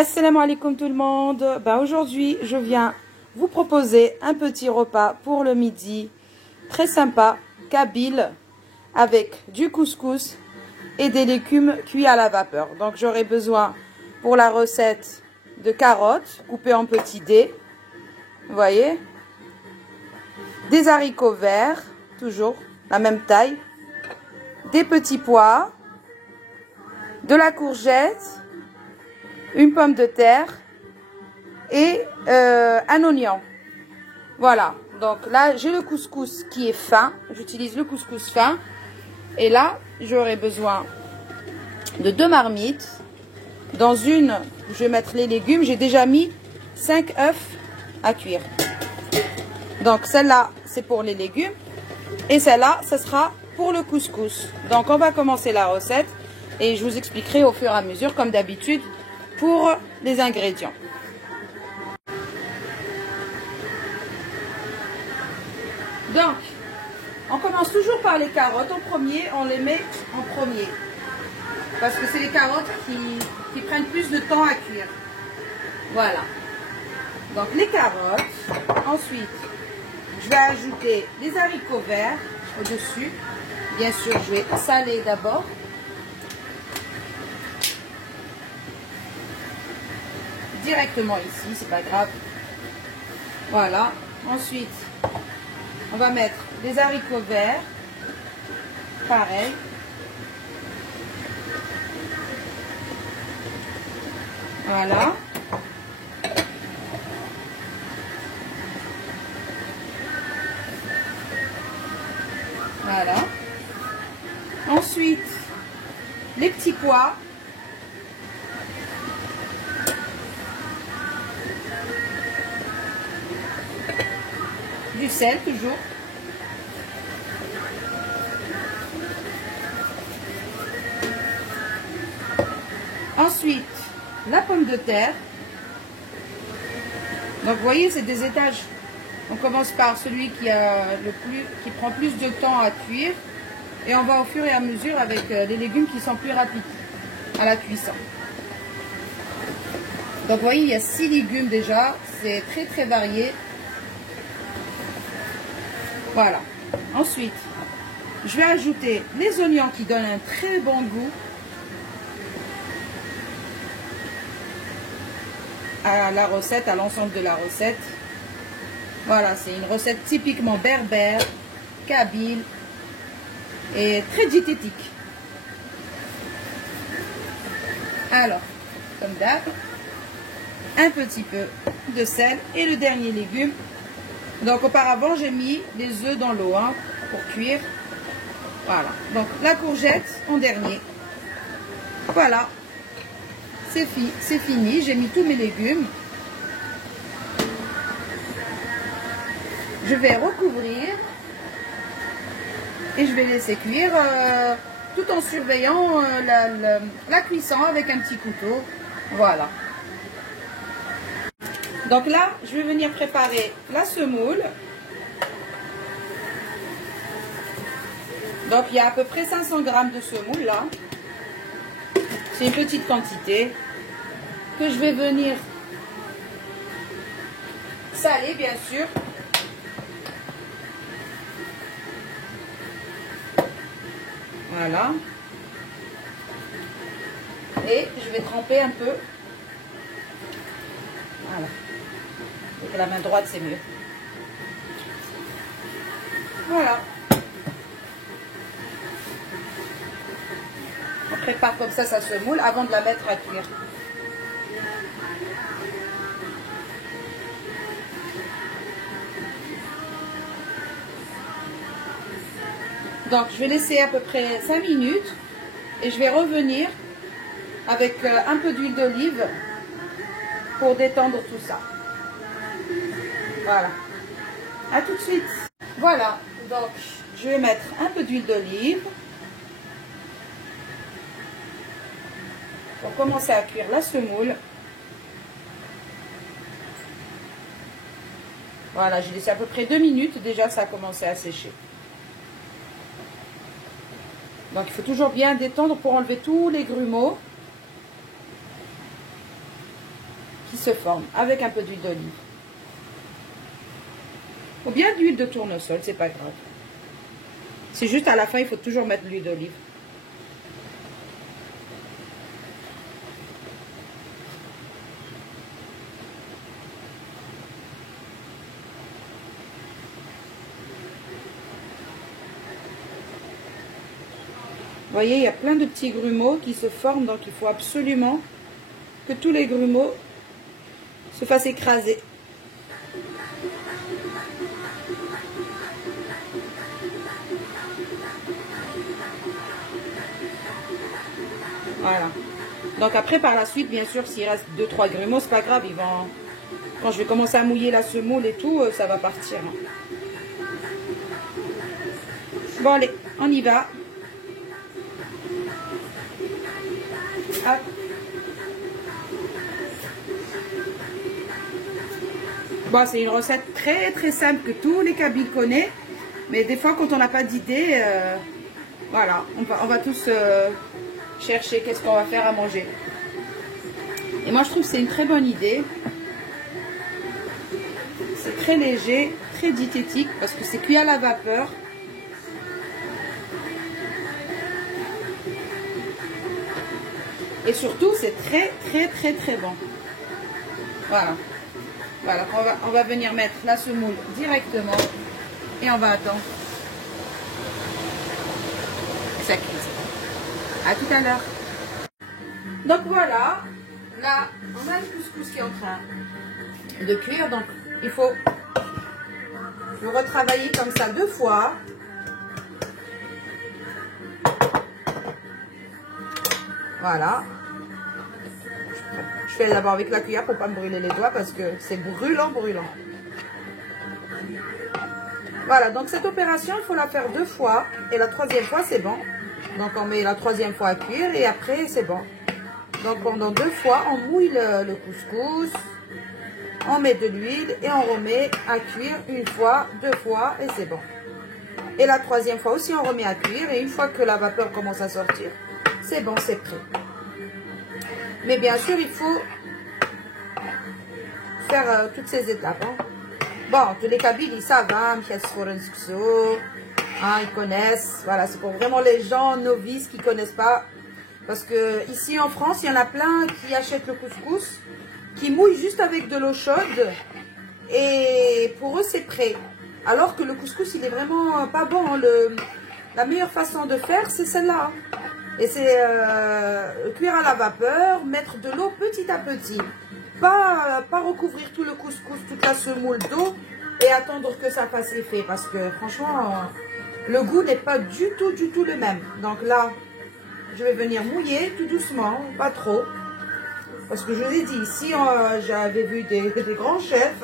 Assalamu alaikum tout le monde. Aujourd'hui, je viens vous proposer un petit repas pour le midi. Très sympa, kabyle, avec du couscous et des légumes cuits à la vapeur. Donc j'aurai besoin pour la recette de carottes coupées en petits dés. Vous voyez. Des haricots verts, toujours la même taille. Des petits pois. De la courgette. Une pomme de terre et un oignon. Voilà, donc là j'ai le couscous qui est fin, j'utilise le couscous fin. Et là j'aurai besoin de 2 marmites. Dans une, je vais mettre les légumes, j'ai déjà mis 5 œufs à cuire. Donc celle-là c'est pour les légumes et celle-là ce sera pour le couscous. Donc on va commencer la recette et je vous expliquerai au fur et à mesure comme d'habitude pour les ingrédients. Donc, on commence toujours par les carottes en premier, on les met en premier. Parce que c'est les carottes qui prennent plus de temps à cuire. Voilà. Donc les carottes, ensuite, je vais ajouter les haricots verts au-dessus. Bien sûr, je vais saler d'abord. Directement ici, c'est pas grave. Voilà. Ensuite, on va mettre des haricots verts. Pareil. Voilà. Voilà. Ensuite, les petits pois. Du sel toujours. Ensuite, la pomme de terre. Donc vous voyez, c'est des étages. On commence par celui qui prend plus de temps à cuire. Et on va au fur et à mesure avec les légumes qui sont plus rapides à la cuisson. Donc vous voyez, il y a 6 légumes déjà. C'est très très varié. Voilà. Ensuite, je vais ajouter les oignons qui donnent un très bon goût à la recette, à l'ensemble de la recette. Voilà, c'est une recette typiquement berbère, kabyle et très diététique. Alors, comme d'hab, un petit peu de sel et le dernier légume. Donc auparavant j'ai mis les œufs dans l'eau pour cuire. Voilà. Donc la courgette en dernier. Voilà. C'est fini. J'ai mis tous mes légumes. Je vais recouvrir. Et je vais laisser cuire tout en surveillant la cuisson avec un petit couteau. Voilà. Donc là, je vais venir préparer la semoule. Donc il y a à peu près 500 g de semoule là. C'est une petite quantité que je vais venir saler bien sûr. Voilà. Et je vais tremper un peu. Voilà. Avec la main droite, c'est mieux. Voilà. On prépare comme ça sa semoule avant de la mettre à cuire. Donc, je vais laisser à peu près 5 minutes et je vais revenir avec un peu d'huile d'olive pour détendre tout ça. Voilà. À tout de suite. Voilà. Donc, je vais mettre un peu d'huile d'olive pour commencer à cuire la semoule. Voilà, j'ai laissé à peu près 2 minutes. Déjà, ça a commencé à sécher. Donc, il faut toujours bien détendre pour enlever tous les grumeaux. se forme avec un peu d'huile d'olive. Ou bien d'huile de tournesol, c'est pas grave. C'est juste à la fin, il faut toujours mettre de l'huile d'olive. Vous voyez, il y a plein de petits grumeaux qui se forment, donc il faut absolument que tous les grumeaux se fassent écraser. Voilà. Donc après, par la suite, bien sûr, s'il reste 2-3 grumeaux, c'est pas grave. Ils vont... Quand je vais commencer à mouiller la semoule et tout, ça va partir. Bon, allez, on y va. Hop. Bon, c'est une recette très très simple que tous les Kabyles connaissent. Mais des fois, quand on n'a pas d'idée, voilà, on va tous chercher qu'est-ce qu'on va faire à manger. Et moi, je trouve que c'est une très bonne idée. C'est très léger, très diététique, parce que c'est cuit à la vapeur. Et surtout, c'est très très très très bon. Voilà. Voilà, on va venir mettre la semoule directement. Et on va attendre que ça cuise. À tout à l'heure. Donc voilà, là, on a le couscous qui est en train de cuire. Donc, il faut le retravailler comme ça 2 fois. Voilà. Je fais d'abord avec la cuillère pour ne pas me brûler les doigts parce que c'est brûlant, brûlant. Voilà, donc cette opération, il faut la faire 2 fois. Et la 3e fois, c'est bon. Donc on met la 3e fois à cuire et après, c'est bon. Donc pendant 2 fois, on mouille le couscous. On met de l'huile et on remet à cuire 1 fois, 2 fois et c'est bon. Et la 3e fois aussi, on remet à cuire. Et une fois que la vapeur commence à sortir, c'est bon, c'est prêt. Mais bien sûr, il faut faire toutes ces étapes. Hein. Bon, tous les Kabyles, ils savent, hein, ils connaissent. Voilà, c'est pour vraiment les gens novices qui ne connaissent pas. Parce que ici en France, il y en a plein qui achètent le couscous, qui mouillent juste avec de l'eau chaude. Et pour eux, c'est prêt. Alors que le couscous, il est vraiment pas bon. Hein. La meilleure façon de faire, c'est celle-là. Et c'est cuire à la vapeur, mettre de l'eau petit à petit. Pas recouvrir tout le couscous, toute la semoule d'eau et attendre que ça fasse effet. Parce que franchement, le goût n'est pas du tout le même. Donc là, je vais venir mouiller tout doucement, pas trop. Parce que je vous ai dit, ici, j'avais vu des grands chefs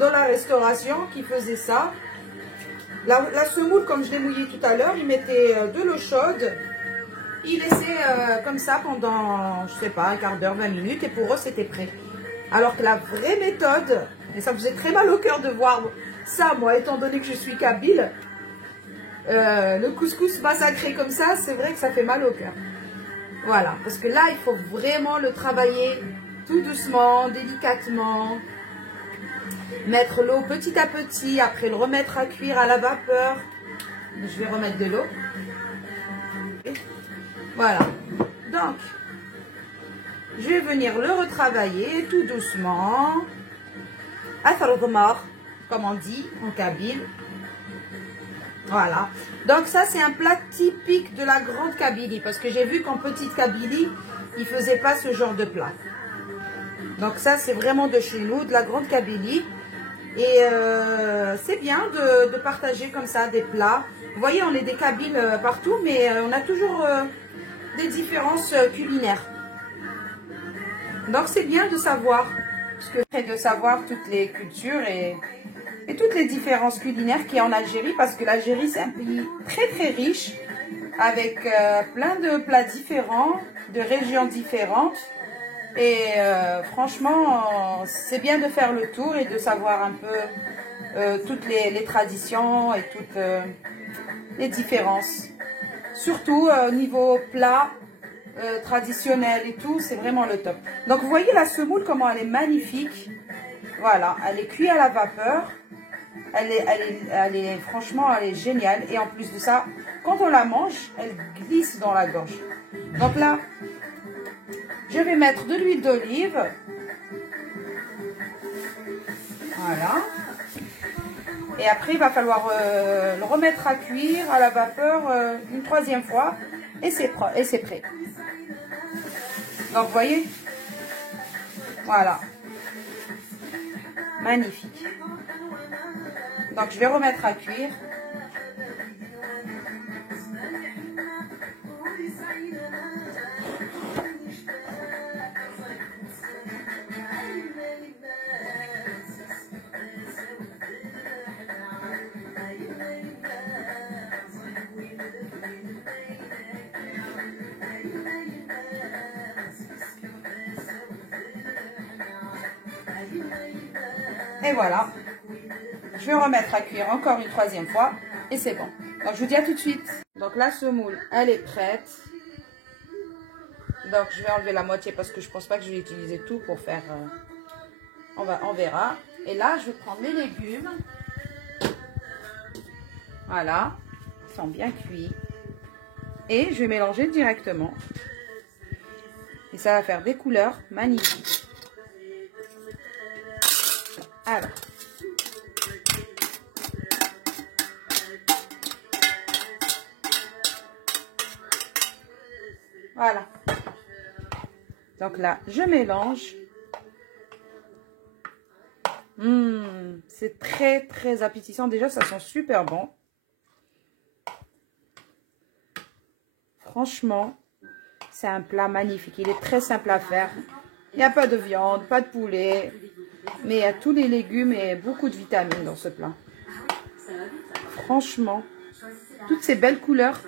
dans la restauration qui faisaient ça. La semoule, comme je l'ai mouillée tout à l'heure, ils mettaient de l'eau chaude. Ils laissaient comme ça pendant, je sais pas, un quart d'heure, 20 minutes. Et pour eux, c'était prêt. Alors que la vraie méthode, et ça me faisait très mal au cœur de voir ça, moi, étant donné que je suis kabyle, le couscous massacré comme ça, c'est vrai que ça fait mal au cœur. Voilà, parce que là, il faut vraiment le travailler tout doucement, délicatement. Mettre l'eau petit à petit, après le remettre à cuire à la vapeur. Je vais remettre de l'eau. Voilà, donc, je vais venir le retravailler tout doucement. Comme on dit en kabyle. Voilà. Donc ça, c'est un plat typique de la grande Kabylie. Parce que j'ai vu qu'en petite Kabylie, ils ne faisaient pas ce genre de plat. Donc ça, c'est vraiment de chez nous, de la grande Kabylie. Et c'est bien de partager comme ça des plats. Vous voyez, on est des Kabyles partout, mais on a toujours des différences culinaires. Donc c'est bien de savoir, de savoir toutes les cultures et toutes les différences culinaires qu'il y a en Algérie, parce que l'Algérie c'est un pays très très riche, avec plein de plats différents, de régions différentes. Et franchement, c'est bien de faire le tour et de savoir un peu toutes les traditions et toutes les différences. Surtout au niveau plat, traditionnelle et tout, c'est vraiment le top. Donc vous voyez la semoule, comment elle est magnifique. Voilà, elle est cuite à la vapeur. Franchement, elle est géniale. Et en plus de ça, quand on la mange, elle glisse dans la gorge. Donc là, je vais mettre de l'huile d'olive. Voilà. Et après, il va falloir le remettre à cuire à la vapeur une troisième fois. Et c'est prêt. Donc, vous voyez? Voilà. Magnifique. Donc, je vais remettre à cuire. Et voilà, je vais remettre à cuire encore une troisième fois et c'est bon. Donc je vous dis à tout de suite. Donc la semoule, elle est prête. Donc je vais enlever la moitié parce que je pense pas que je vais utiliser tout pour faire... on verra. Et là, je vais prendre mes légumes. Voilà, ils sont bien cuits. Et je vais mélanger directement. Et ça va faire des couleurs magnifiques. Alors, voilà. Donc là, je mélange. C'est très, très appétissant. Déjà, ça sent super bon. Franchement, c'est un plat magnifique. Il est très simple à faire. Il n'y a pas de viande, pas de poulet. Mais il y a tous les légumes et beaucoup de vitamines dans ce plat. Franchement, toutes ces belles couleurs.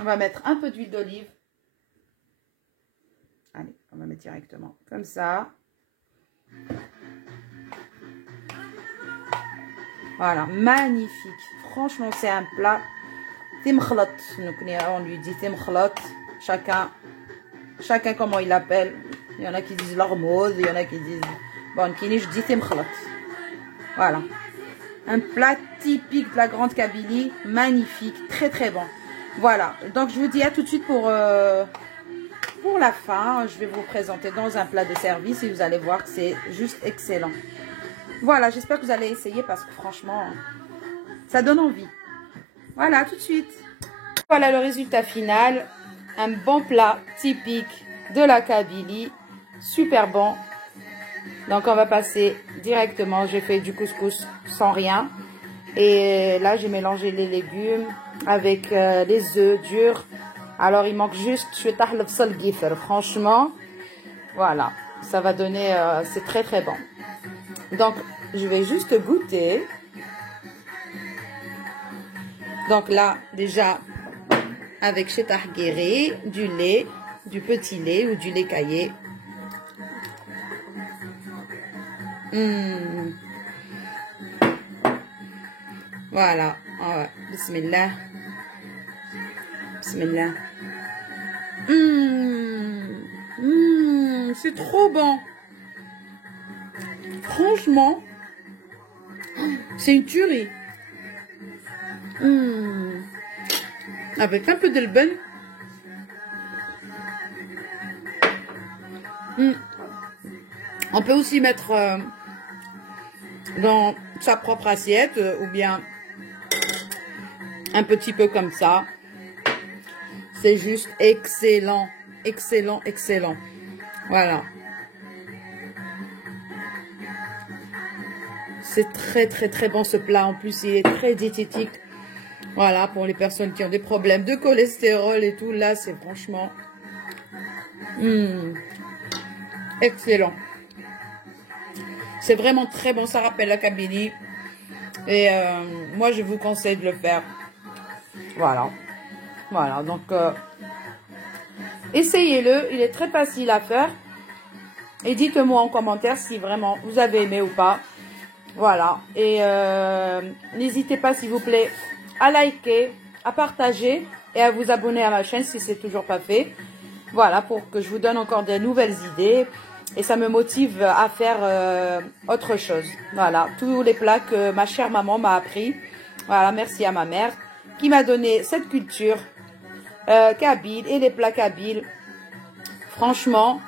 On va mettre un peu d'huile d'olive. Allez, on va mettre directement comme ça. Voilà, magnifique. Franchement, c'est un plat. Timkhlat. On lui dit timkhlat. Chacun comment il l'appelle. Il y en a qui disent l'armode, il y en a qui disent... Bon, je dis timkhlat. Voilà. Un plat typique de la Grande Kabylie. Magnifique, très très bon. Voilà, donc je vous dis à tout de suite pour la fin. Je vais vous présenter dans un plat de service et vous allez voir que c'est juste excellent. Voilà, j'espère que vous allez essayer parce que franchement, ça donne envie. Voilà, tout de suite. Voilà le résultat final. Un bon plat typique de la Kabylie. Super bon. Donc on va passer directement. J'ai fait du couscous sans rien. Et là, j'ai mélangé les légumes avec les œufs durs. Alors, il manque juste franchement, voilà, ça va donner, c'est très très bon. Donc, je vais juste goûter. Donc là, déjà, avec chetah guéri, du lait, du petit lait ou du lait caillé. Voilà, oh, bismillah. Bismillah. C'est trop bon. Franchement, c'est une tuerie. Avec un peu de l'ben. On peut aussi mettre dans sa propre assiette ou bien un petit peu comme ça. C'est juste excellent, excellent, excellent. Voilà. C'est très, très, très bon ce plat. En plus, il est très diététique. Voilà, pour les personnes qui ont des problèmes de cholestérol et tout. Là, c'est franchement... excellent. C'est vraiment très bon. Ça rappelle la Kabylie. Et moi, je vous conseille de le faire. Voilà. Voilà, donc essayez-le, il est très facile à faire. Et dites-moi en commentaire si vraiment vous avez aimé ou pas. Voilà, et n'hésitez pas s'il vous plaît à liker, à partager et à vous abonner à ma chaîne si c'est toujours pas fait. Voilà, pour que je vous donne encore de nouvelles idées. Et ça me motive à faire autre chose. Voilà, tous les plats que ma chère maman m'a appris. Voilà, merci à ma mère qui m'a donné cette culture kabyle et les plats kabyles. Franchement,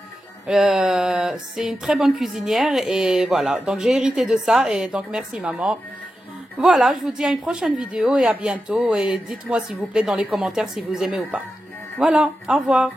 c'est une très bonne cuisinière et voilà. Donc j'ai hérité de ça et donc merci maman. Voilà, je vous dis à une prochaine vidéo et à bientôt. Et dites-moi s'il vous plaît dans les commentaires si vous aimez ou pas. Voilà, au revoir.